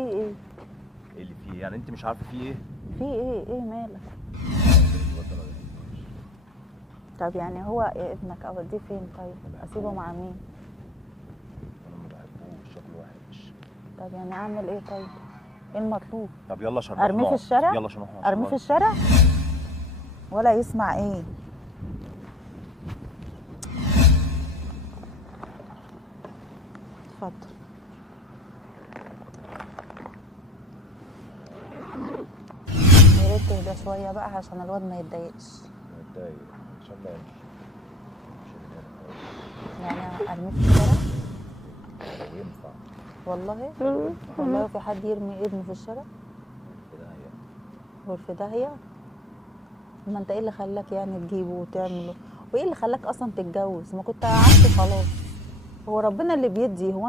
فيه ايه؟ ايه اللي فيه؟ يعني انت مش عارفه فيه ايه؟ فيه ايه مالك؟ طب يعني هو ابنك اوديه فين طيب؟ اسيبه مع مين؟ انا ما بحبوش، شكله وحش. طب يعني اعمل ايه طيب؟ ايه المطلوب؟ طب يلا عشان ارميه في الشارع؟ يلا عشان نروح ارميه في الشارع؟ ولا يسمع ايه؟ اتفضل. يا ريت تهدى شويه بقى عشان الواد ما يتضايقش. متضايق ان شاء الله يمشي. يعني ارميه في الشارع؟ لو ينفع. والله والله في حد يرمي ابنه في الشارع؟ في داهيه. هو في داهيه؟ ما انت ايه اللي خلاك يعني تجيبه وتعمله؟ وايه اللي خلاك اصلا تتجوز؟ ما كنت قعدت خلاص. هو ربنا اللي بيدي، هو